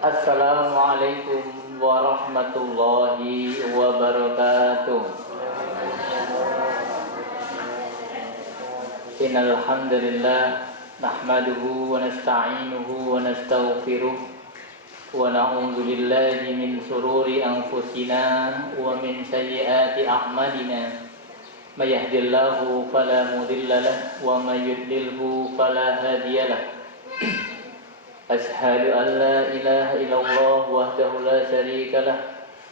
Assalamualaikum warahmatullahi wabarakatuh. Innal hamdalillah nahmaduhu wa nasta'inuhu wa nastaghfiruh wa na'udzu billahi min shururi anfusina wa min sayyiati a'malina. May yahdihillahu fala mudilla lahu wa may yudlilhu fala hadiya lahu. Ashhadu an la ilaha illallah wahdahu la syarika lah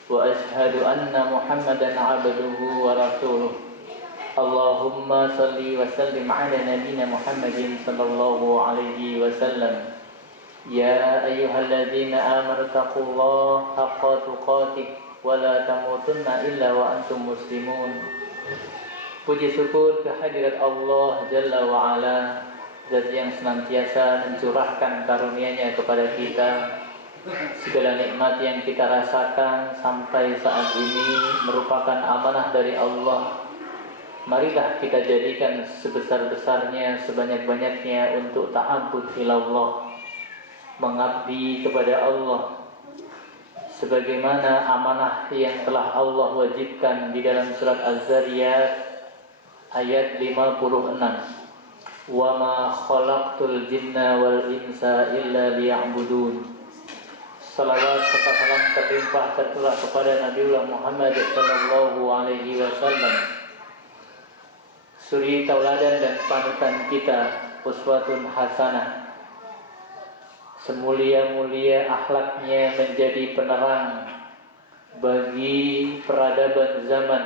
wa ashhadu anna Muhammadan abduhu wa rasuluh. Allahumma salli wa sallim ala nabiyyina Muhammadin sallallahu alaihi wasallam. Ya ayyuhalladzina amanu taqullaha haqqa tuqatih wa la tamutunna illa wa antum muslimun. Puji syukur kehadirat Allah Jalla wa Ala, Zat yang senantiasa mencurahkan karunia-Nya kepada kita. Segala nikmat yang kita rasakan sampai saat ini merupakan amanah dari Allah. Marilah kita jadikan sebesar-besarnya, sebanyak-banyaknya untuk ta'abbud ilallah, mengabdi kepada Allah sebagaimana amanah yang telah Allah wajibkan di dalam surat Az-Zariyat ayat 56. Wa ma khalaqtul jinna wal insa illa liya'budun. Salawat serta salam terlimpah tercurah kepada Nabiullah Muhammad sallallahu alaihi wasallam, suri tauladan dan panutan kita, uswatun hasanah. Semulia-mulia akhlaknya menjadi penerang bagi peradaban zaman.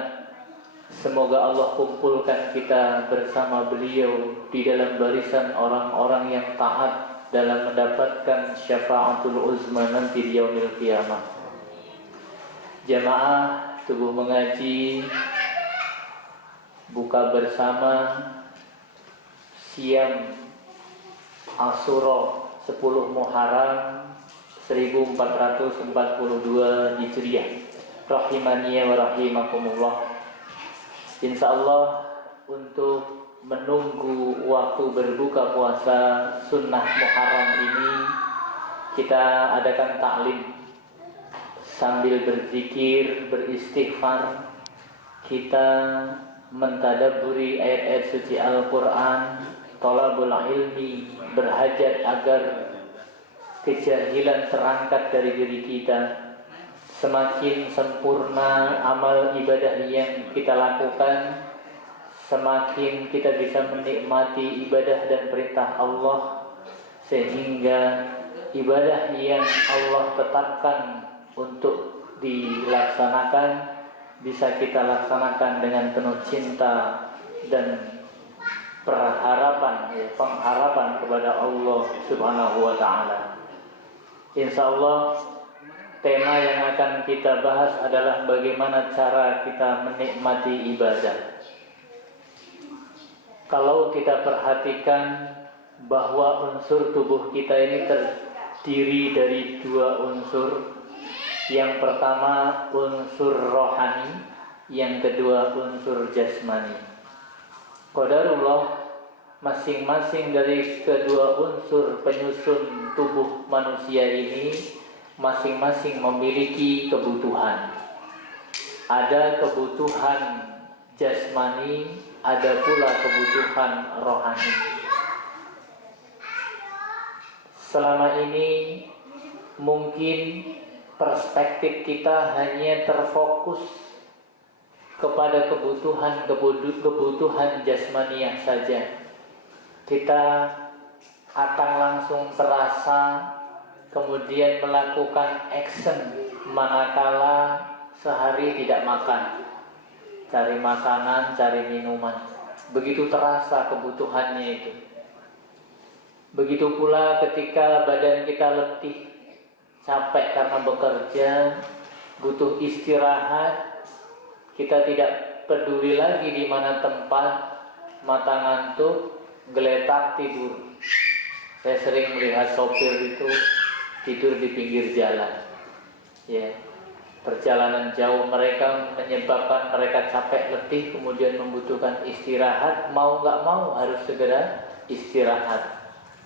Semoga Allah kumpulkan kita bersama beliau di dalam barisan orang-orang yang taat dalam mendapatkan syafaatul uzma nanti di yaumil qiyamah. Jamaah tubuh mengaji, buka bersama siang Asyura 10 Muharram 1442 Hijriah. Rahimani wa rahimakumullah. Insyaallah untuk menunggu waktu berbuka puasa sunnah Muharram ini, kita adakan taklim sambil berzikir, beristighfar. Kita mentadabburi ayat-ayat suci Al-Quran, thalabul ilmi, berhajat agar kejahilan terangkat dari diri kita. Semakin sempurna amal ibadah yang kita lakukan, semakin kita bisa menikmati ibadah dan perintah Allah, sehingga ibadah yang Allah tetapkan untuk dilaksanakan bisa kita laksanakan dengan penuh cinta dan pengharapan kepada Allah Subhanahu wa ta'ala. Insyaallah tema yang akan kita bahas adalah bagaimana cara kita menikmati ibadah. Kalau kita perhatikan bahwa unsur tubuh kita ini terdiri dari 2 unsur. Yang pertama unsur rohani, yang kedua unsur jasmani. Qadarullah, masing-masing dari kedua unsur penyusun tubuh manusia ini masing-masing memiliki kebutuhan. Ada kebutuhan jasmani, ada pula kebutuhan rohani. Selama ini mungkin perspektif kita hanya terfokus kepada kebutuhan jasmaniah saja. Kita akan langsung terasa kemudian melakukan action manakala sehari tidak makan, cari makanan, cari minuman. Begitu terasa kebutuhannya itu. Begitu pula ketika badan kita letih, capek karena bekerja, butuh istirahat, kita tidak peduli lagi di mana tempat, mata ngantuk, geletak tidur. Saya sering melihat sopir itu tidur di pinggir jalan. Ya, perjalanan jauh mereka menyebabkan mereka capek, letih, kemudian membutuhkan istirahat. Mau nggak mau harus segera istirahat.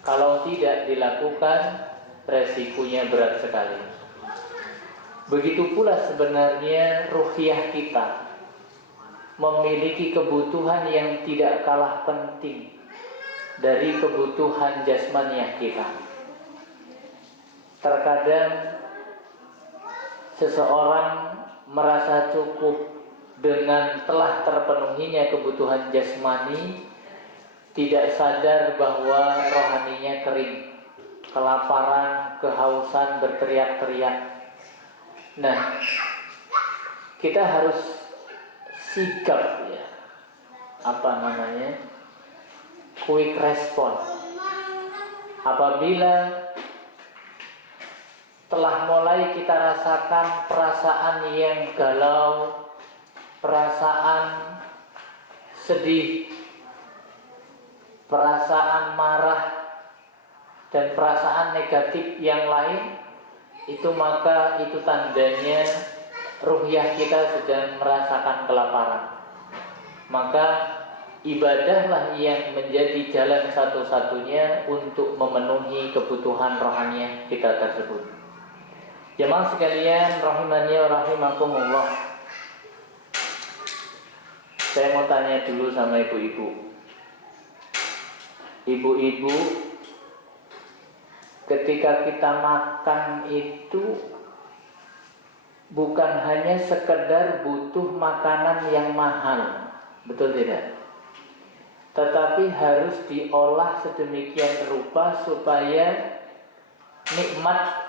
Kalau tidak dilakukan, resikonya berat sekali. Begitu pula sebenarnya ruhiyah kita memiliki kebutuhan yang tidak kalah penting dari kebutuhan jasmaniah kita. Terkadang seseorang merasa cukup dengan telah terpenuhinya kebutuhan jasmani, tidak sadar bahwa rohaninya kering, kelaparan, kehausan, berteriak-teriak. Nah, kita harus sigap ya, quick response. Apabila telah mulai kita rasakan perasaan yang galau, perasaan sedih, perasaan marah, dan perasaan negatif yang lain, maka itu tandanya ruhiyah kita sedang merasakan kelaparan. Maka ibadahlah yang menjadi jalan satu-satunya untuk memenuhi kebutuhan rohaniah kita tersebut. Jemaah sekalian rahimani wa rahimakumullah, saya mau tanya dulu sama ibu-ibu. Ibu-ibu, ketika kita makan itu bukan hanya sekedar butuh makanan yang mahal, betul tidak? Tetapi harus diolah sedemikian rupa supaya nikmat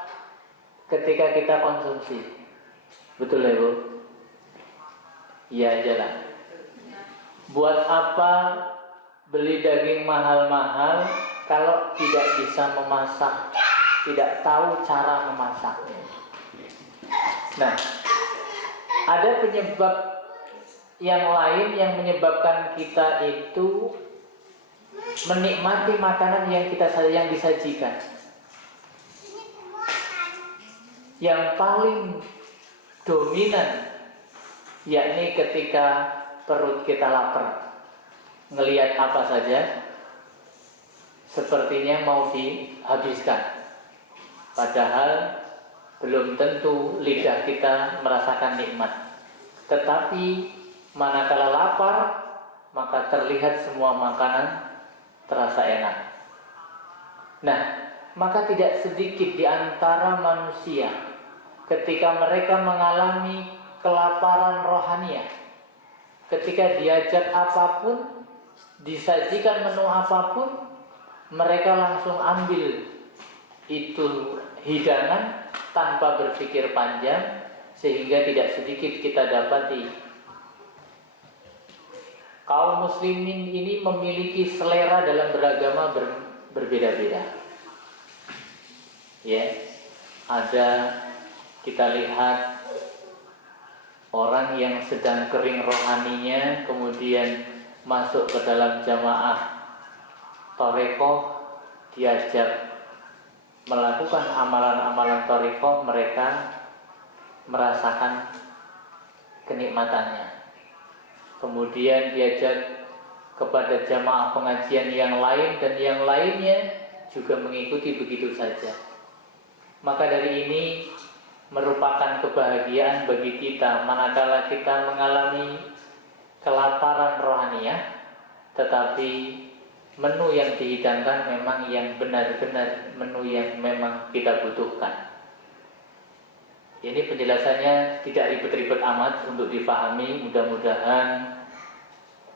ketika kita konsumsi. Betul ya Bu? Iya aja lah. Buat apa beli daging mahal-mahal kalau tidak bisa memasak, tidak tahu cara memasaknya? Nah, ada penyebab yang lain yang menyebabkan kita itu menikmati makanan yang disajikan. Yang paling dominan yakni ketika perut kita lapar, ngelihat apa saja sepertinya mau dihabiskan, padahal belum tentu lidah kita merasakan nikmat. Tetapi manakala lapar, maka terlihat semua makanan terasa enak. Nah, maka tidak sedikit di antara manusia ketika mereka mengalami kelaparan rohaniah, ketika diajak apapun, disajikan menu apapun, mereka langsung ambil itu hidangan tanpa berpikir panjang, sehingga tidak sedikit kita dapati kaum muslimin ini memiliki selera dalam beragama berbeda-beda. Ya, ada kita lihat orang yang sedang kering rohaninya, kemudian masuk ke dalam jamaah thariqah, diajak melakukan amalan-amalan thariqah, mereka merasakan kenikmatannya. Kemudian diajak kepada jamaah pengajian yang lain, dan yang lainnya juga mengikuti begitu saja. Maka dari ini merupakan kebahagiaan bagi kita manakala kita mengalami kelaparan rohaniah, tetapi menu yang dihidangkan memang yang benar-benar menu yang memang kita butuhkan. Ini penjelasannya tidak ribet-ribet amat untuk dipahami. Mudah-mudahan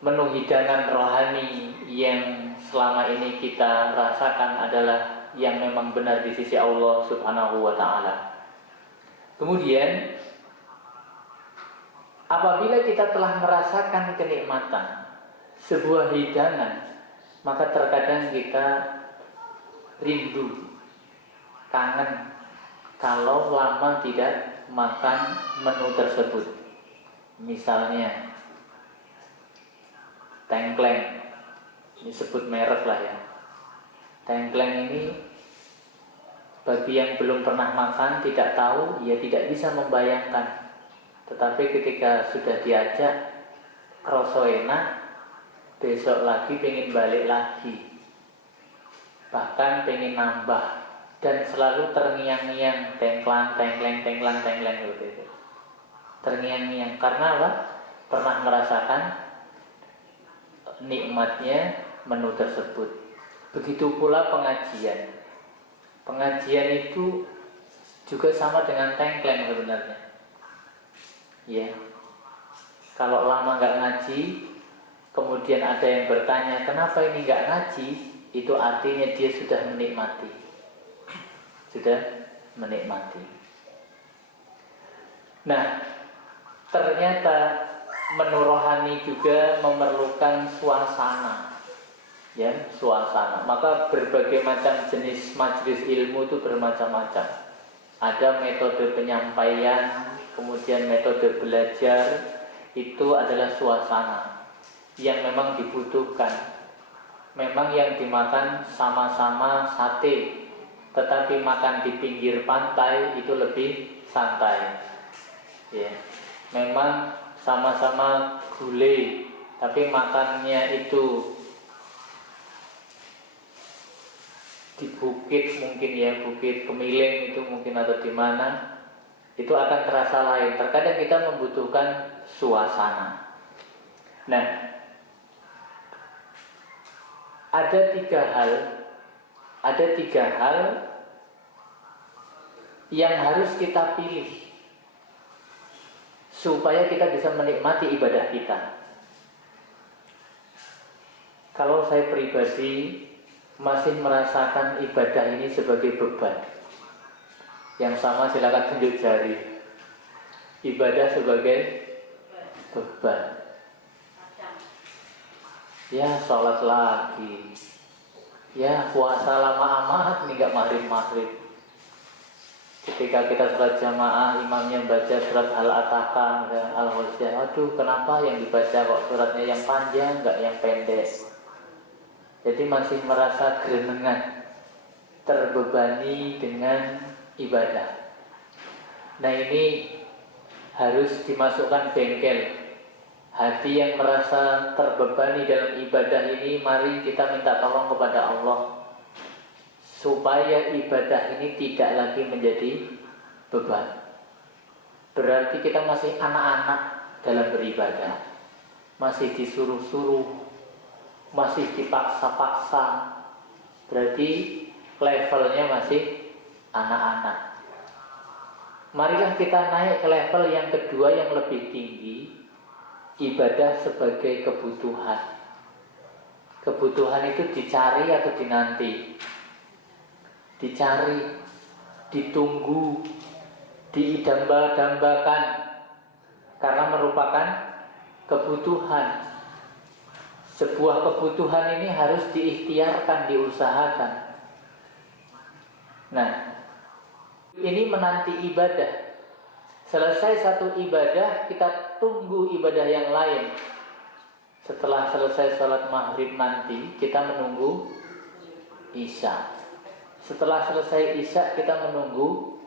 menu hidangan rohani yang selama ini kita rasakan adalah yang memang benar di sisi Allah Subhanahu wa ta'ala. Kemudian apabila kita telah merasakan kenikmatan sebuah hidangan, maka terkadang kita rindu, kangen kalau lama tidak makan menu tersebut. Misalnya tengkleng, ini sebut merek lah ya. Tengkleng ini bagi yang belum pernah makan, tidak tahu, ya tidak bisa membayangkan. Tetapi ketika sudah diajak, kroso enak, besok lagi pengen balik lagi, bahkan pengen nambah. dan selalu terngiang-ngiang, tengklang, tengkleng, tengklang, tengkleng seperti itu. Terngiang-ngiang karena apa? Pernah merasakan nikmatnya menu tersebut. Begitu pula pengajian. Pengajian itu juga sama dengan tengkleng sebenarnya. Ya. Kalau lama nggak ngaji, kemudian ada yang bertanya, kenapa ini nggak ngaji? Itu artinya dia sudah menikmati. Sudah menikmati. Nah, ternyata menu rohani juga memerlukan suasana. Ya, suasana. Maka berbagai macam jenis majelis ilmu itu bermacam-macam. Ada metode penyampaian, kemudian metode belajar, itu adalah suasana yang memang dibutuhkan. Memang yang dimakan sama-sama sate, tetapi makan di pinggir pantai itu lebih santai. Ya, memang sama-sama gulai, tapi makannya itu di bukit mungkin ya, bukit Kemiling itu mungkin atau di mana, itu akan terasa lain. Terkadang kita membutuhkan suasana. Nah, ada tiga hal yang harus kita pilih supaya kita bisa menikmati ibadah kita. Kalau saya pribadi masih merasakan ibadah ini sebagai beban. Yang sama silakan tunjuk jari. Ibadah sebagai beban. Ya sholat lagi, ya puasa lama amat nih gak maghrib. Ketika kita sholat jamaah, imamnya baca surat Al-Ataqah dan Al-Ghasyiyah. Aduh, kenapa yang dibaca kok suratnya yang panjang, gak yang pendek? Jadi masih merasa gerenengan, terbebani dengan ibadah. Nah, ini harus dimasukkan bengkel. Hati yang merasa terbebani dalam ibadah ini, mari kita minta tolong kepada Allah supaya ibadah ini tidak lagi menjadi beban. Berarti kita masih anak-anak dalam beribadah, masih disuruh-suruh, masih dipaksa-paksa. Berarti levelnya masih anak-anak. Marilah kita naik ke level yang kedua yang lebih tinggi, ibadah sebagai kebutuhan. Kebutuhan itu dicari atau dinanti? Dicari, ditunggu, diidam-dambakan, karena merupakan kebutuhan. Sebuah kebutuhan ini harus diikhtiarkan, diusahakan. Nah, ini menanti ibadah. Selesai satu ibadah, kita tunggu ibadah yang lain. Setelah selesai sholat maghrib nanti, kita menunggu isya. Setelah selesai isya, kita menunggu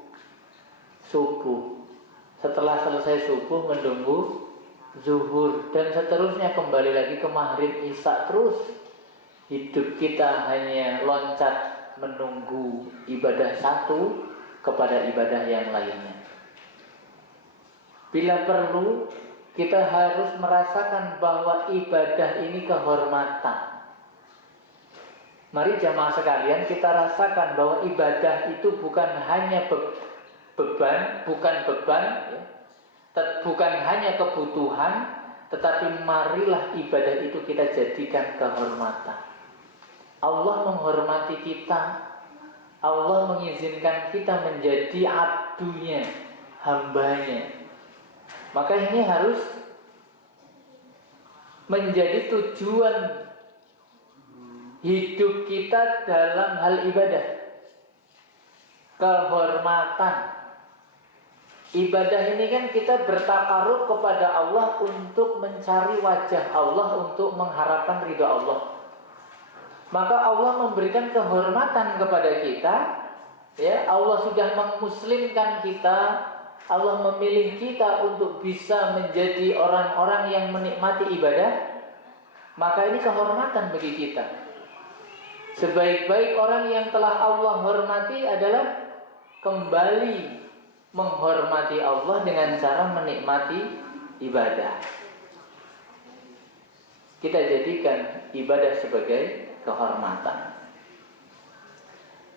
subuh. Setelah selesai subuh, menunggu zuhur. Dan seterusnya kembali lagi ke maghrib, isya terus. Hidup kita hanya loncat menunggu ibadah satu kepada ibadah yang lainnya. Bila perlu, kita harus merasakan bahwa ibadah ini kehormatan. Mari jamaah sekalian, kita rasakan bahwa ibadah itu bukan hanya beban, bukan hanya kebutuhan, tetapi marilah ibadah itu kita jadikan kehormatan. Allah menghormati kita, Allah mengizinkan kita menjadi abdunya, hambanya. Maka ini harus menjadi tujuan hidup kita dalam hal ibadah. Kehormatan. Ibadah ini kan kita bertakarub kepada Allah untuk mencari wajah Allah, untuk mengharapkan ridha Allah. Maka Allah memberikan kehormatan kepada kita. Ya, Allah sudah memuslimkan kita. Allah memilih kita untuk bisa menjadi orang-orang yang menikmati ibadah. Maka ini kehormatan bagi kita. Sebaik-baik orang yang telah Allah hormati adalah kembali menghormati Allah dengan cara menikmati ibadah. Kita jadikan ibadah sebagai kehormatan.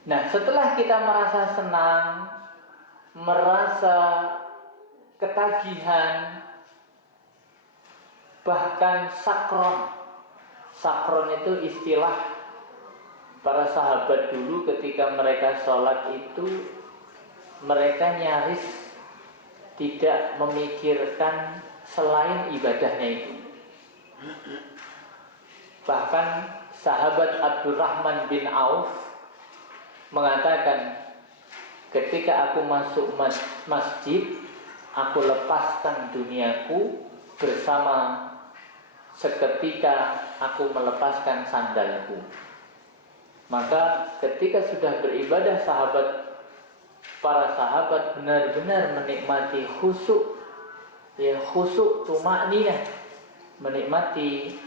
Nah, setelah kita merasa senang, merasa ketagihan, bahkan sakron. Sakron itu istilah para sahabat dulu ketika mereka sholat itu, mereka nyaris tidak memikirkan selain ibadahnya itu. Bahkan sahabat Abdurrahman bin Auf mengatakan, ketika aku masuk masjid, aku lepaskan duniaku bersama seketika aku melepaskan sandalku. Maka ketika sudah beribadah para sahabat benar-benar menikmati khusyuk, khusyuk tumakninah, menikmati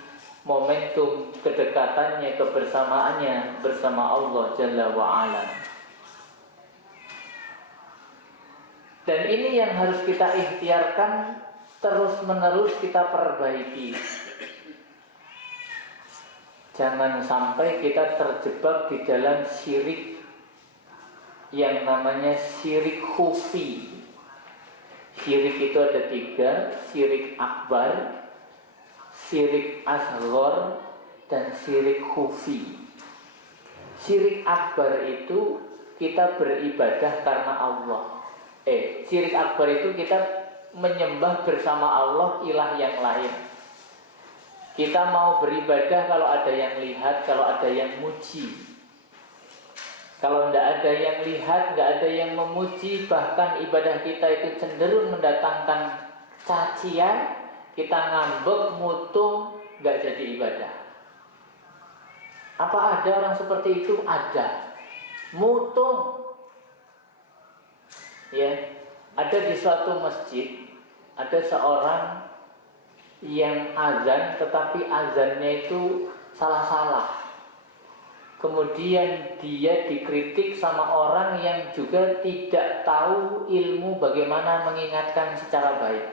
momentum kedekatannya, kebersamaannya bersama Allah Jalla wa'ala. Dan ini yang harus kita ikhtiarkan, terus-menerus kita perbaiki. Jangan sampai kita terjebak di dalam syirik yang namanya syirik khufi. Syirik itu ada 3, syirik akbar, syirik asghar, dan syirik khufi. Syirik akbar itu kita beribadah karena Allah. Syirik akbar itu kita menyembah bersama Allah ilah yang lain. Kita mau beribadah kalau ada yang lihat, kalau ada yang muji. Kalau tidak ada yang lihat, tidak ada yang memuji, bahkan ibadah kita itu cenderung mendatangkan cacian, kita ngambek, mutung, nggak jadi ibadah. Apa ada orang seperti itu? Ada. Mutung. Ada di suatu masjid, ada seorang yang azan, tetapi azannya itu salah-salah. Kemudian dia dikritik sama orang yang juga tidak tahu ilmu bagaimana mengingatkan secara baik.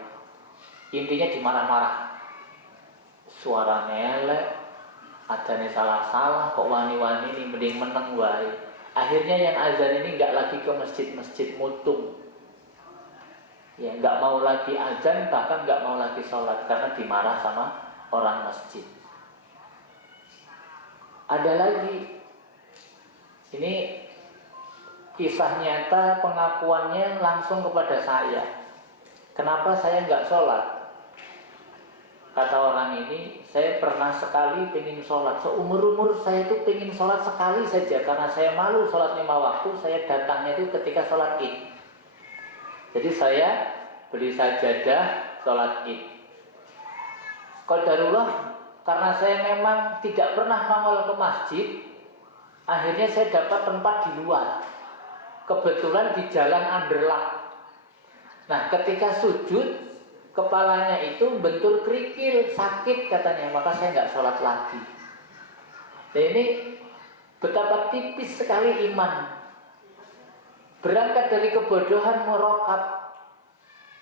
Intinya dimarah-marah. Suara elek, azannya salah-salah, kok wani-wani ini mending meneng wae. Akhirnya yang azan ini nggak lagi ke masjid-masjid mutung. Nggak mau lagi azan, bahkan nggak mau lagi sholat karena dimarah sama orang masjid. Ada lagi, ini kisah nyata, pengakuannya langsung kepada saya. Kenapa saya nggak sholat? Kata orang ini, saya pernah sekali pengen sholat. Seumur-umur saya itu pengen sholat sekali saja, karena saya malu sholat 5 waktu. Saya datangnya itu ketika sholat Id. Jadi saya beli sajadah sholat Id. Qadarullah, karena saya memang tidak pernah nongol ke masjid, akhirnya saya dapat tempat di luar. Kebetulan di jalan Anderlak. Nah, ketika sujud, kepalanya itu bentur kerikil, sakit katanya, maka saya nggak sholat lagi. Dan ini betapa tipis sekali iman. Berangkat dari kebodohan merokap,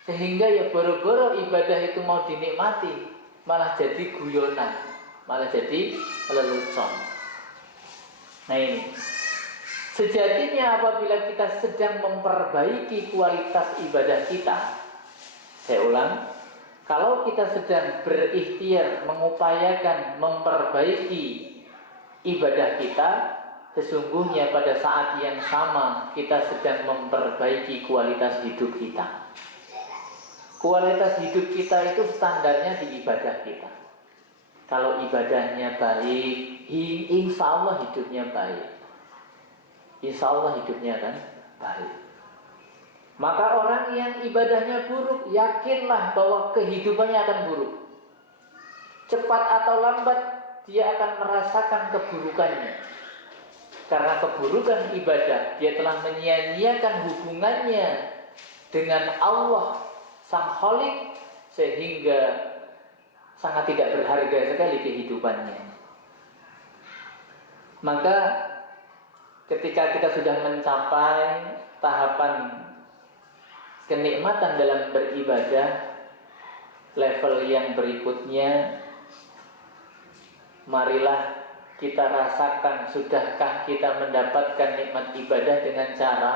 sehingga boro-boro ibadah itu mau dinikmati, malah jadi guyonan, malah jadi lelucon. Nah ini, sejatinya apabila kita sedang memperbaiki kualitas ibadah kita, saya ulang, kalau kita sedang berikhtiar mengupayakan memperbaiki ibadah kita, sesungguhnya pada saat yang sama kita sedang memperbaiki kualitas hidup kita. Kualitas hidup kita itu standarnya di ibadah kita. Kalau ibadahnya baik, insya Allah hidupnya baik. Insya Allah hidupnya kan baik. Maka orang yang ibadahnya buruk, yakinlah bahwa kehidupannya akan buruk. Cepat atau lambat dia akan merasakan keburukannya. Karena keburukan ibadah, dia telah menyia-nyiakan hubungannya dengan Allah Sang Khalik, sehingga sangat tidak berharga sekali kehidupannya. Maka ketika kita sudah mencapai tahapan kenikmatan dalam beribadah, level yang berikutnya, marilah kita rasakan, sudahkah kita mendapatkan nikmat ibadah dengan cara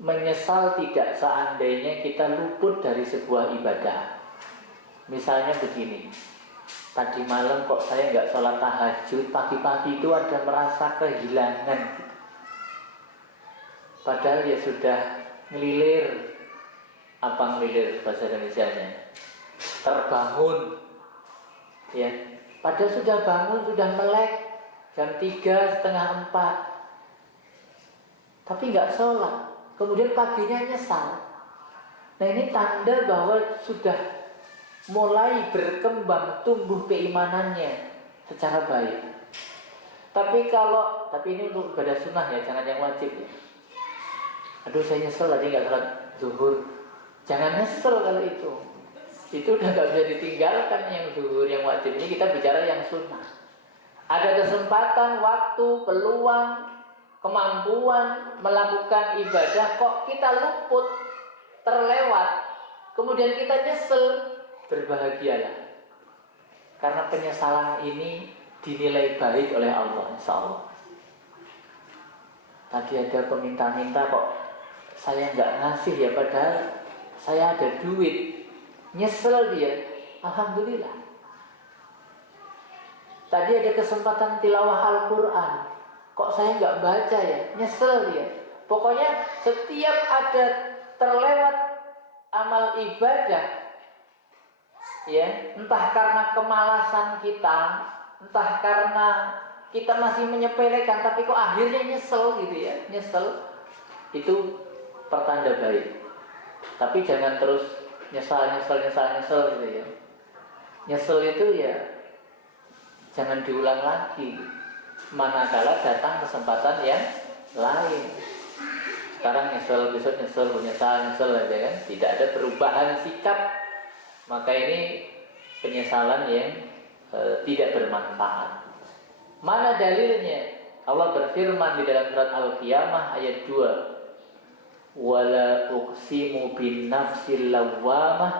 menyesal tidak seandainya kita luput dari sebuah ibadah. Misalnya begini, tadi malam kok saya nggak sholat tahajud, pagi-pagi itu ada merasa kehilangan. Padahal ya sudah ngelilir, apa ngelilir bahasa Indonesianya? Terbangun, ya. Padahal sudah bangun, sudah melek jam 3:30, 4, tapi nggak sholat. Kemudian paginya nyesal. Nah, ini tanda bahwa sudah mulai berkembang, tumbuh keimanannya secara baik. Tapi ini untuk ibadah sunnah ya, jangan yang wajib ya. Aduh, saya nyesel tadi nggak sholat zuhur. Jangan nyesel kalau itu udah nggak bisa ditinggalkan. Yang zuhur, yang wajib, ini kita bicara yang sunnah. Ada kesempatan, waktu, peluang, kemampuan melakukan ibadah, kok kita luput, terlewat, kemudian kita nyesel. Berbahagialah, karena penyesalan ini dinilai baik oleh Allah, insya Allah. Tadi ada peminta-minta kok saya nggak ngasih ya, padahal saya ada duit. Nyesel dia, alhamdulillah. Tadi ada kesempatan tilawah Al-Quran, kok saya nggak baca ya, nyesel dia. Pokoknya setiap ada terlewat amal ibadah, ya, entah karena kemalasan kita, entah karena kita masih menyepelekan, tapi kok akhirnya nyesel gitu ya, nyesel, itu pertanda baik. Tapi jangan terus nyesal gitu ya. Nyesel itu ya jangan diulang lagi, manakala datang kesempatan yang lain. Sekarang nyesel, besok nyesel aja kan, tidak ada perubahan sikap. Maka ini penyesalan yang tidak bermanfaat. Mana dalilnya? Allah berfirman di dalam surat Al-Qiyamah ayat 2, wala uqsimu bin nafsil lawwamah,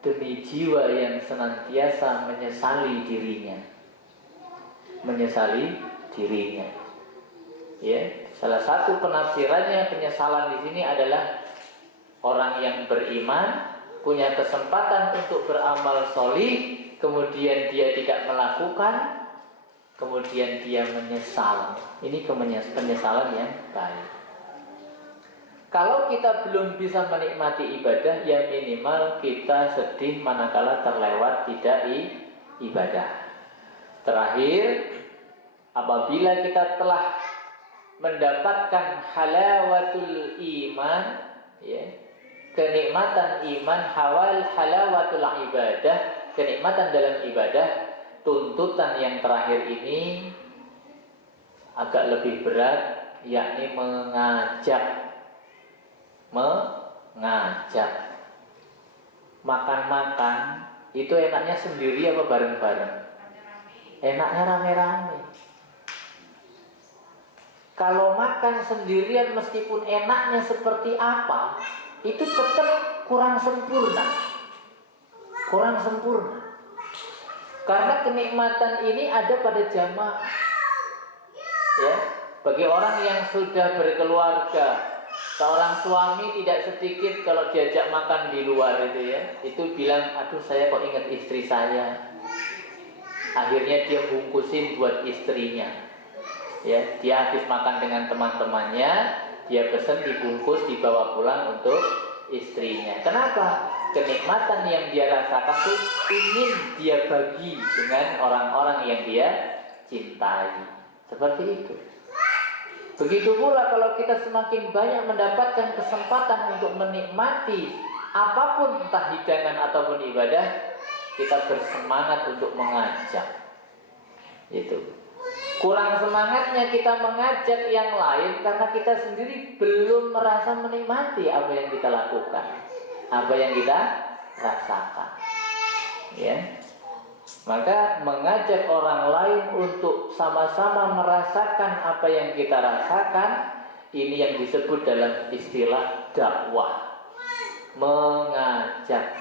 demi jiwa yang senantiasa menyesali dirinya. Ya, salah satu penafsirannya penyesalan di sini adalah orang yang beriman punya kesempatan untuk beramal sholih, kemudian dia tidak melakukan, kemudian dia menyesal. Ini penyesalan yang baik. Kalau kita belum bisa menikmati ibadah, ya minimal kita sedih manakala terlewat tidak ibadah. Terakhir, apabila kita telah mendapatkan halawatul iman, ya, kenikmatan iman, halawatul ibadah, kenikmatan dalam ibadah, tuntutan yang terakhir ini agak lebih berat, yakni mengajak. Makan-makan itu enaknya sendiri apa bareng-bareng? Enaknya rame-rame. Kalau makan sendirian meskipun enaknya seperti apa, itu tetap kurang sempurna. Karena kenikmatan ini ada pada jamaah. Ya, bagi orang yang sudah berkeluarga, seorang suami tidak sedikit kalau diajak makan di luar itu ya, itu bilang, aduh saya kok ingat istri saya. Akhirnya dia bungkusin buat istrinya. Ya, dia habis makan dengan teman-temannya, dia pesan dibungkus, dibawa pulang untuk istrinya. Kenapa? Kenikmatan yang dia rasakan itu ingin dia bagi dengan orang-orang yang dia cintai. Seperti itu. Begitu pula kalau kita semakin banyak mendapatkan kesempatan untuk menikmati apapun, entah hidangan ataupun ibadah, kita bersemangat untuk mengajak. Itu. Kurang semangatnya kita mengajak yang lain karena kita sendiri belum merasa menikmati apa yang kita lakukan, apa yang kita rasakan. Ya. Maka mengajak orang lain untuk sama-sama merasakan apa yang kita rasakan, ini yang disebut dalam istilah dakwah. Mengajak.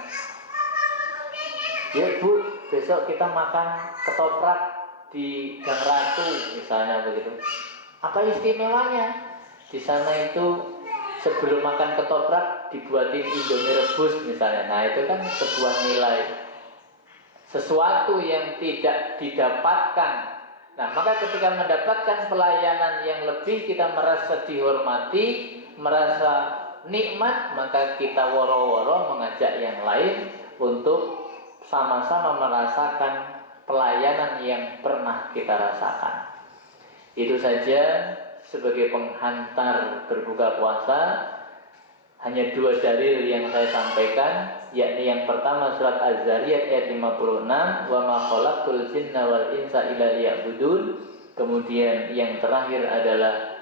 Ya Bu, besok kita makan ketoprak di Gang Ratu misalnya begitu. Apa istimewanya? Di sana itu sebelum makan ketoprak dibuatin Indomie rebus misalnya. Nah itu kan sebuah nilai, sesuatu yang tidak didapatkan. Nah maka ketika mendapatkan pelayanan yang lebih, kita merasa dihormati, merasa nikmat, maka kita woro-woro mengajak yang lain untuk sama-sama merasakan pelayanan yang pernah kita rasakan. Itu saja sebagai penghantar berbuka puasa. Hanya 2 dalil yang saya sampaikan, yakni yang pertama surat Az-Zariyat ayat 56, wa ma khalaqtul jinna wal insa illa liya'budun. Kemudian yang terakhir adalah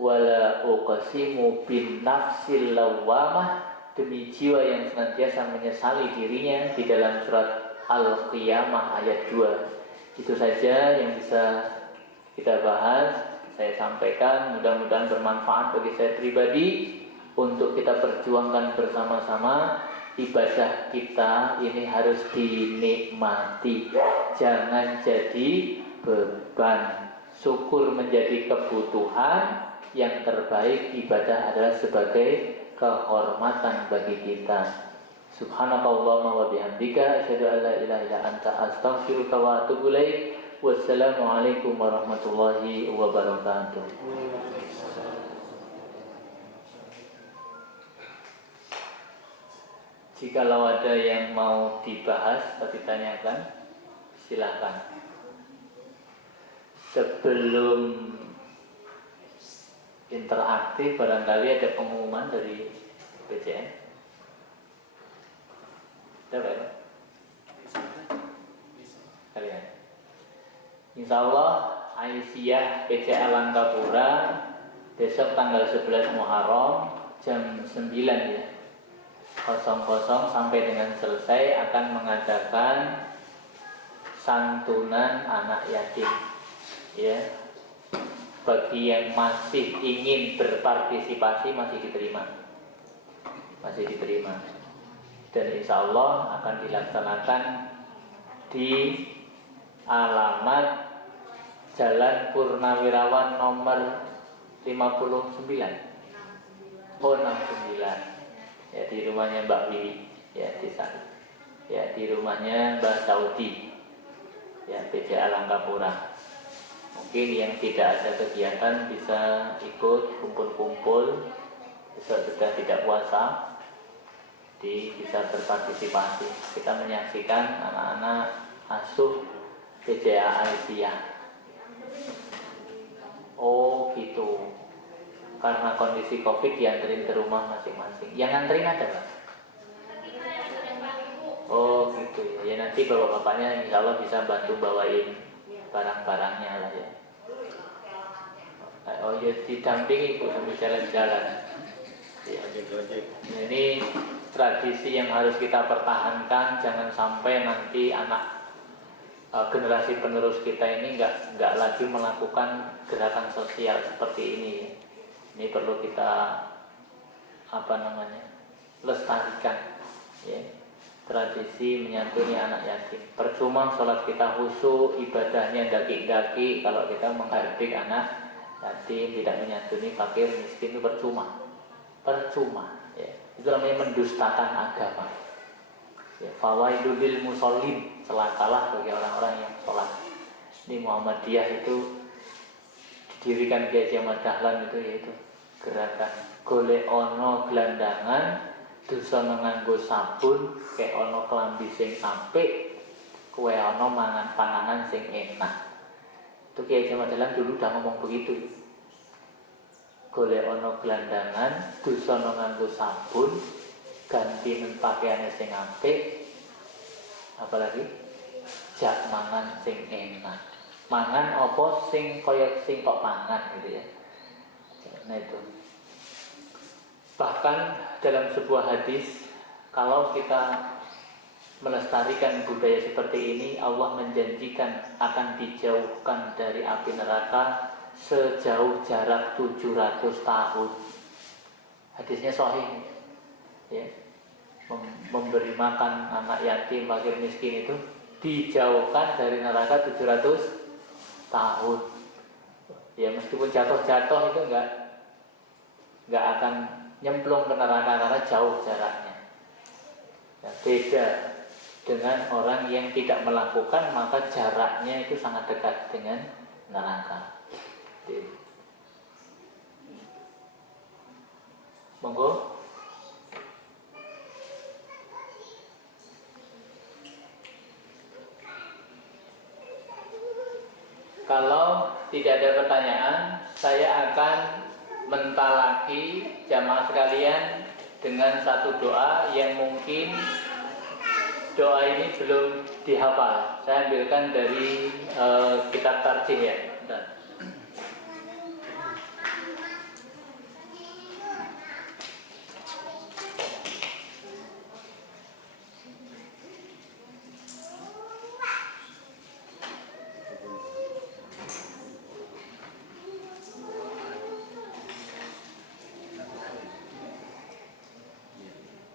wala uqsimu bin nafsil lawwamah, demi jiwa yang senantiasa menyesali dirinya, di dalam surat Al-Qiyamah ayat 2. Itu saja yang bisa kita bahas, saya sampaikan. Mudah-mudahan bermanfaat bagi saya pribadi, untuk kita perjuangkan bersama-sama. Ibadah kita ini harus dinikmati, jangan jadi beban. Syukur menjadi kebutuhan, yang terbaik ibadah adalah sebagai kehormatan bagi kita. Subhanakallahumma wa bihamdika asyhadu an la ilaha illa anta astaghfiruka wa atubu ilaik. Wassalamualaikum warahmatullahi wabarakatuh. Jikalau ada yang mau dibahas atau ditanyakan, silakan. Sebelum interaktif, barangkali ada pengumuman dari PCN. Ada ya? Kalian. Insya Allah Aisyah PCA Langkapura besok tanggal 11 Muharram jam 9 ya 00 sampai dengan selesai akan mengadakan santunan anak yatim ya. Bagi yang masih ingin berpartisipasi masih diterima, dan insya Allah akan dilaksanakan di alamat Jalan Purnawirawan nomor 59 ya, di rumahnya Mbak Wiwi ya, di sana ya, di rumahnya Mbak Saudi ya, PCA Langkapura. Mungkin yang tidak ada kegiatan bisa ikut kumpul-kumpul, sudah tidak puasa, bisa berpartisipasi. Kita menyaksikan anak-anak asuh PCA Aisyah. Oh gitu. Karena kondisi COVID dianterin ke rumah masing-masing. Yang nganterin ada Pak? Oh gitu ya. Ya nanti bapak-bapaknya insya Allah bisa bantu bawain barang-barangnya lah ya. Oh ya, didampingi Ibu sambil jalan-jalan ya. Ini tradisi yang harus kita pertahankan. Jangan sampai nanti generasi penerus kita ini nggak lagi melakukan gerakan sosial seperti ini. Ini perlu kita lestarikan ya. Tradisi menyantuni anak yatim. Percuma sholat kita khusyuk, ibadahnya daki-daki, kalau kita menghardik anak yatim, tidak menyantuni fakir miskin, itu percuma ya. Itu namanya mendustakan agama ya. Fawaidul lil musallin, celakalah bagi orang-orang yang sholat. Ini Muhammadiyah itu didirikan Kiai Ahmad Dahlan itu, yaitu gerakan golek ono gelandangan dosa nganggo sabun, kayak ono kelambi sing apik, kowe ono mangan panganan sing enak. Itu Kiai Ahmad Dahlan dulu udah ngomong begitu. Golek ono gelandangan, dosa nganggo sabun, ganti pakaiane sing apik, apalagi jak mangan sing enak. Mangan apa sing kaya sing kok mangan gitu ya. Nah itu. Bahkan dalam sebuah hadis, kalau kita melestarikan budaya seperti ini, Allah menjanjikan akan dijauhkan dari api neraka sejauh jarak 700 tahun. Hadisnya sahih, ya. Memberi makan anak yatim, fakir miskin itu dijauhkan dari neraka 700 tahun. Ya, meskipun jatuh-jatuh itu enggak akan nyemplung ke neraka karena jauh jaraknya. Ya, beda dengan orang yang tidak melakukan, maka jaraknya itu sangat dekat dengan neraka. Monggo. Kalau tidak ada pertanyaan, saya akan mentalaki jamaah sekalian dengan satu doa yang mungkin doa ini belum dihafal. Saya ambilkan dari kitab tarjih ya. Bentar.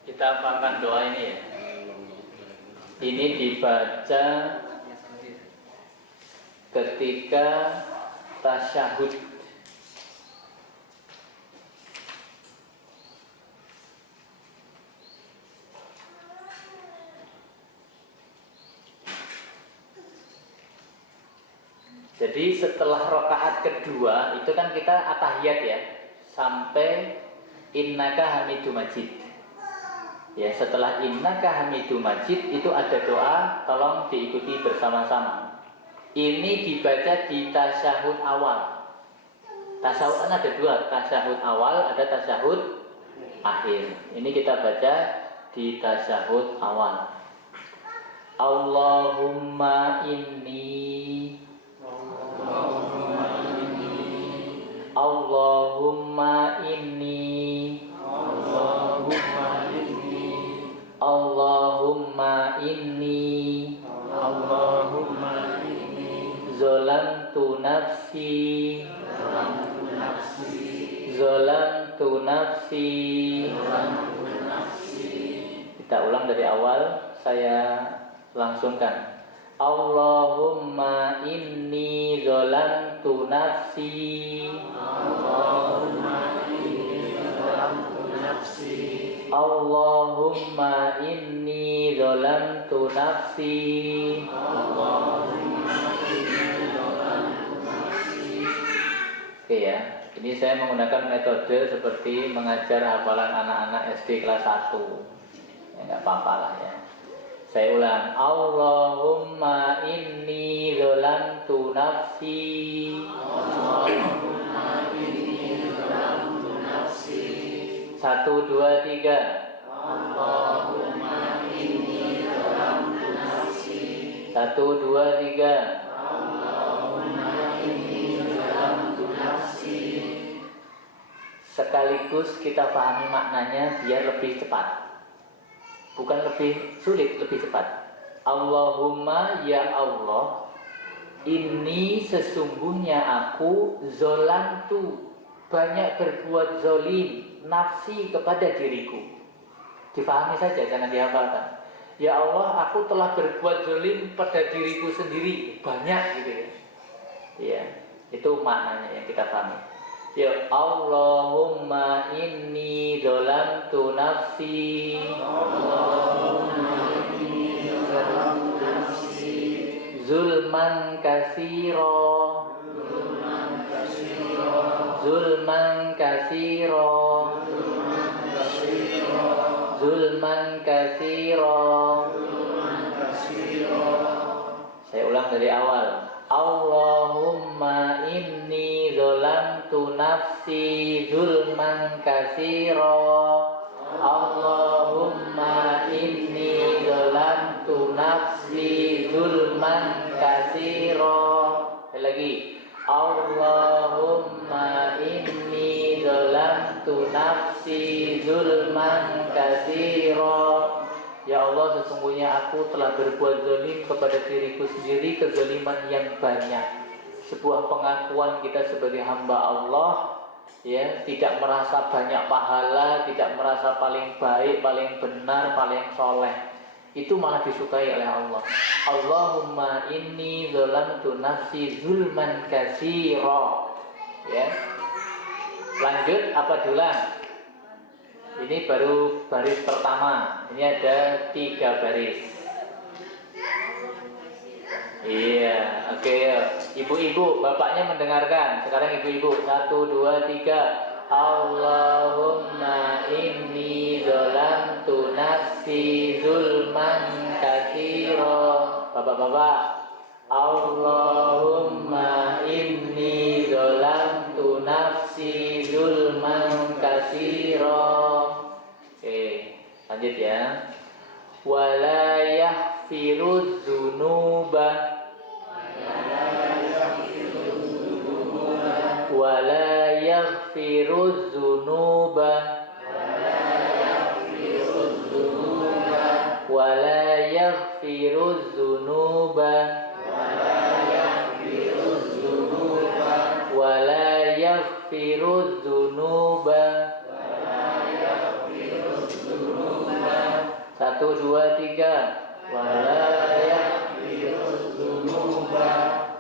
Kita hafalkan doa ini ya. Ini dibaca ketika tasyahud. Jadi setelah rakaat kedua itu kan kita atahiyat ya, sampai innaka hamidum majid. Ya, setelah innaka hamidum majid itu ada doa, tolong diikuti bersama-sama. Ini dibaca di tasyahud awal. Tasyahud kan ada dua, tasyahud awal, ada tasyahud akhir. Ini kita baca di tasyahud awal. Allahumma inni Allahumma inni Allahumma inni Zolamtu nafsi Kita ulang dari awal, saya langsungkan. Allahumma inni zolamtu nafsi Allahumma inni zolamtu nafsi Oke ya, ini saya menggunakan metode seperti mengajar hafalan anak-anak SD kelas 1. Ya enggak apa-apa lah ya. Saya ulang. Allahumma inni zolamtu nafsi 1, 2, 3. Allahumma inni zolamtu nafsi 1, 2, 3. Allahumma inni zolamtu nafsi. Sekaligus kita pahami maknanya biar lebih cepat. Bukan lebih sulit, lebih cepat. Allahumma ya Allah, ini sesungguhnya aku zolamtu, banyak berbuat zolim nafsi kepada diriku. Difahami saja, jangan dihafalkan. Ya Allah, aku telah berbuat zolim pada diriku sendiri, banyak gitu ya. Ya, itu maknanya yang kita pahami. Ya Allahumma inni zolamtu nafsi zulman kasiro zulman kasiro. Saya ulang dari awal. Allahumma inni zolamtu nafsi zulman kasiro. Allahumma inni zolamtu nafsi zulman kasiro. Lagi. Allahumma inni zolamtu nafsi zulman kasiro. Ya Allah, sesungguhnya aku telah berbuat zalim kepada diriku sendiri, kezaliman yang banyak. Sebuah pengakuan kita sebagai hamba Allah, ya, tidak merasa banyak pahala, tidak merasa paling baik, paling benar, paling soleh. Itu malah disukai oleh Allah. Allahumma inni zalamtu nafsi zulman katsira. Ya. Lanjut apa dulu? Ini baru baris pertama. Ini ada 3 baris. Iya, oke. Ibu-ibu, bapaknya mendengarkan. Sekarang ibu-ibu, 1, 2, 3. Allahumma inni zalamtu nafsi zulman katsira. Bapak-bapak. Allahumma inni zalamtu nafsi zulman katsira. Oke, lanjut ya. Wala yaghfirudz dzunuba wala yaghfirudz dzunuba wala yaghfirudz dzunuba wala yaghfirudz dzunuba. 1, 2, 3. Wala yaghfirudz dzunuba.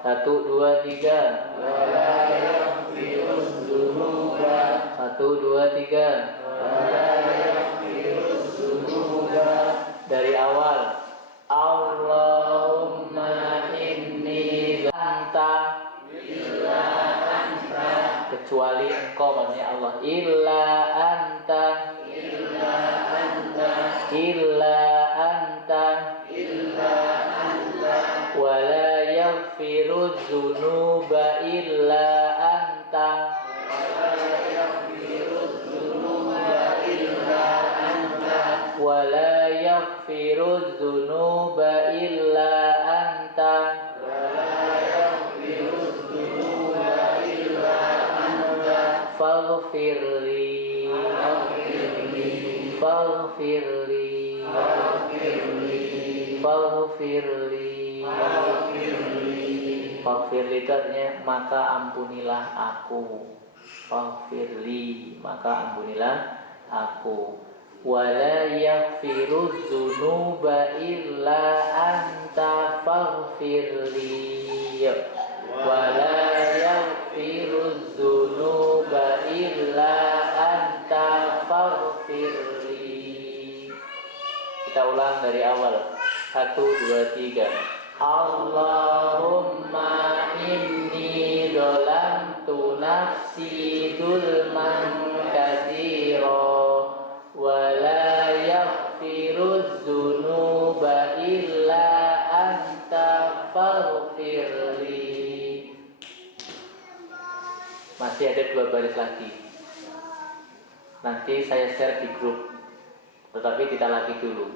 1, 2, 3. Wala yaghfirudz dzunuba. 1, 2, 3. Wala yaghfirudz dzunuba. Dari awal. Allahumma inni anta illa anta, kecuali engkau, maksudnya Allah. Illa anta illa anta illa anta illa anta wala yaghfirudz dzunuba illa anta wala yaghfirudz dzunuba illa anta wala yaghfirudz dzunuba illa anta wala yaghfirudz dzunuba illa anta faghfirli faghfirli faghfirli faghfirli itu artinya maka ampunilah aku. Faghfirli, maka ampunilah aku. Wala yaghfirudz dzunuba illa anta faghfirli. Wala yaghfirudz dzunuba illa anta faghfirli. Kita ulang dari awal. 1, 2, 3. Allahumma inni zalamtu nafsi zulman katsira wa la yaghfirudz dzunuba illa anta faghfirli. Masih ada 2 baris lagi. Nanti saya share di grup. Tetapi kita lagi dulu.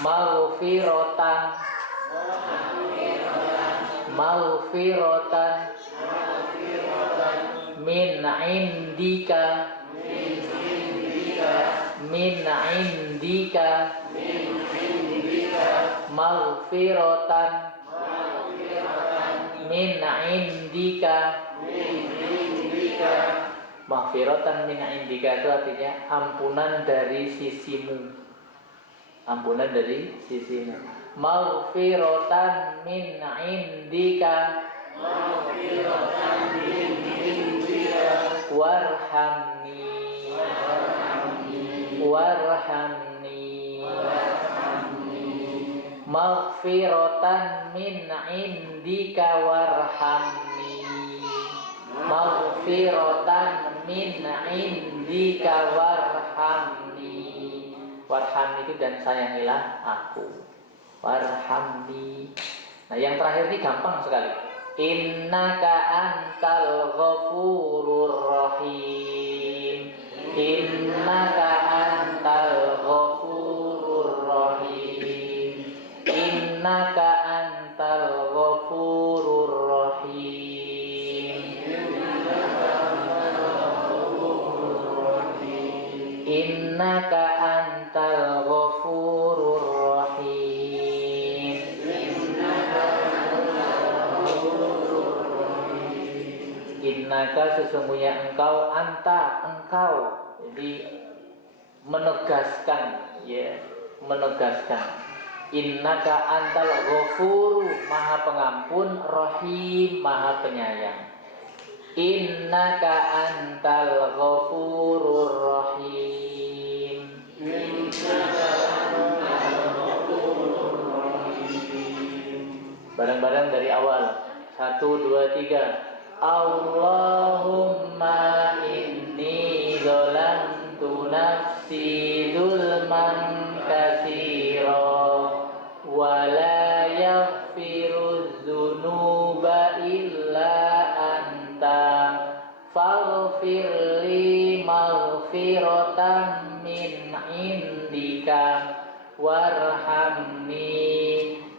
Maghfiratan min indika maghfiratan min indika. Maghfiratan min indika itu artinya ampunan dari sisimu. Ampunan dari sisimu. Maghfiratan min indika. Warhamni. Maghfiratan min indika warhamni. Maghfiratan min indika warhamni. Warhamni itu dan sayangilah aku. Warhamni. Nah, yang terakhir ini gampang sekali. Innaka antal ghafurur rahim. Innaka antal ghafurur rahim. Innaka antal ghafurur rahim. Innaka antal ghafurur innaka sesungguhnya engkau, engkau. Jadi menegaskan, ya, menegaskan. Innaka antal ghafuru, maha pengampun, rahim, maha penyayang. Innaka antal ghafurur rahim. Bareng-bareng dari awal. 1, 2, 3. Allahumma inni zalamtu nafsi zulman katsira wa la yaghfiru dzunuba illa anta faghfir li maghfiratan min indika warhamni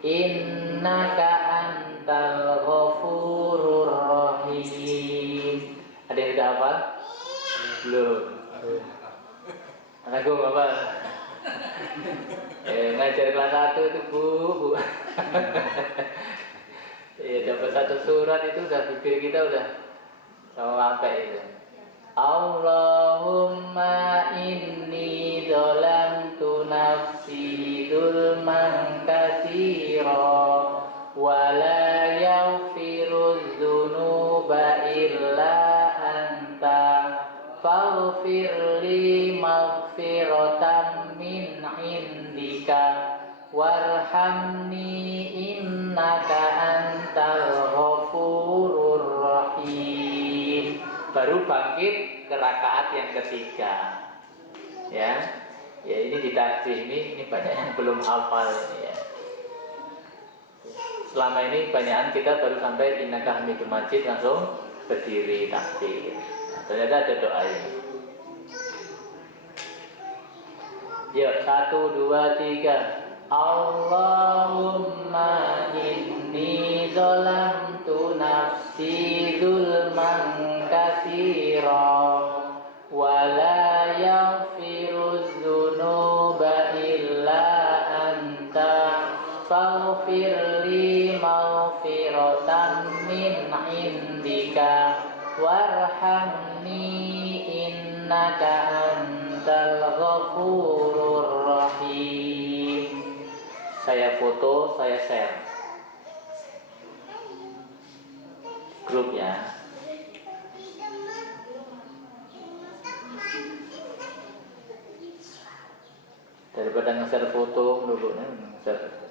innaka antal ghafurur rahim. Ada yang sudah hafal? Belum. Aku apa? Ngajar kelas 1 itu bu. Ya dapat 1 surat itu udah bibir kita udah sama apa itu. Allahumma inni zalamtu nafsi zulman katsira wa la yaghfiru dzunuba illa anta faghfir li maghfiratan min indika warhamni innaka antal ghafurur rahim. Baru bangkit ke rakaat yang ketiga. Ya ini ditajih, ini banyak yang belum hafal ini ya. Selama ini banyakan kita baru sampai innaka hamidum majid langsung berdiri takbir. Ternyata ada doa ini. Ya, 1, 2, 3. Allahumma inni zalamtu nafsi zulman katsira wa la yaghfiru dzunuba illa anta faghfir li maghfiratan min indika warhamni innaka antal ghafurur rahim. Saya foto, saya share grup ya. Daripada nge-share foto dulu nge-share.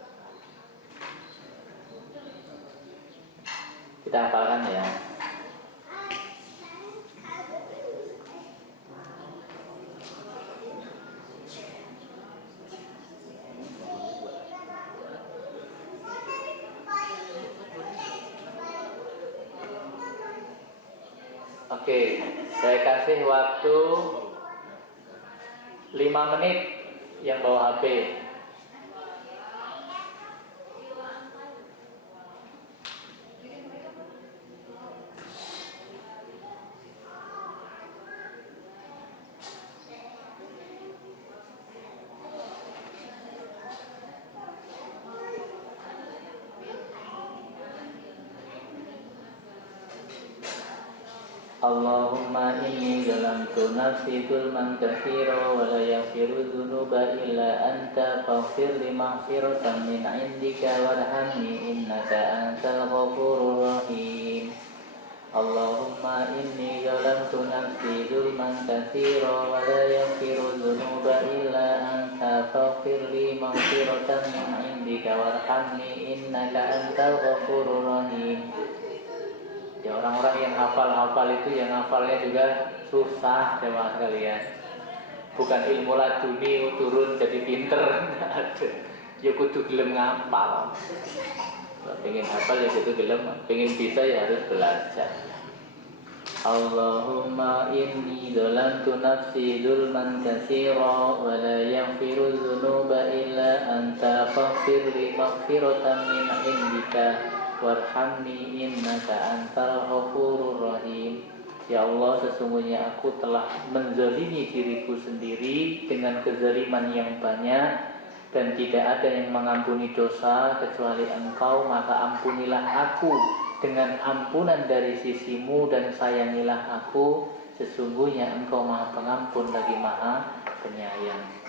Kita hafalkan ya. Oke, saya kasih waktu 5 menit yang bawa HP. Allahumma inni zalamtu nafsi zulman katsira wa la yaghfiru dzunuba illa anta faghfir li maghfiratan min indika warhamni innaka antal ghafurur rahim. Allahumma inni zalamtu nafsi zulman katsira wa la yaghfiru dzunuba illa anta faghfir li maghfiratan min indika warhamni innaka antal ghafurur rahim. Ya, orang-orang yang hafal-hafal itu yang hafalnya juga susah jemaah sekalian. Bukan ilmu laduni turun jadi pinter, ya kudu gelem ngapal. Pengen hafal ya kudu gelem, pengen bisa ya harus belajar. Allahumma inni zalamtu nafsi zulman katsira wa la yaghfiru dzunuba illa anta faghfir li maghfiratan min indika warhamni innaka antal ghafurur rahim. Ya Allah, sesungguhnya aku telah menzalimi diriku sendiri dengan kezaliman yang banyak dan tidak ada yang mengampuni dosa kecuali Engkau, maka ampunilah aku dengan ampunan dari sisimu dan sayangilah aku, sesungguhnya engkau maha pengampun lagi maha penyayang.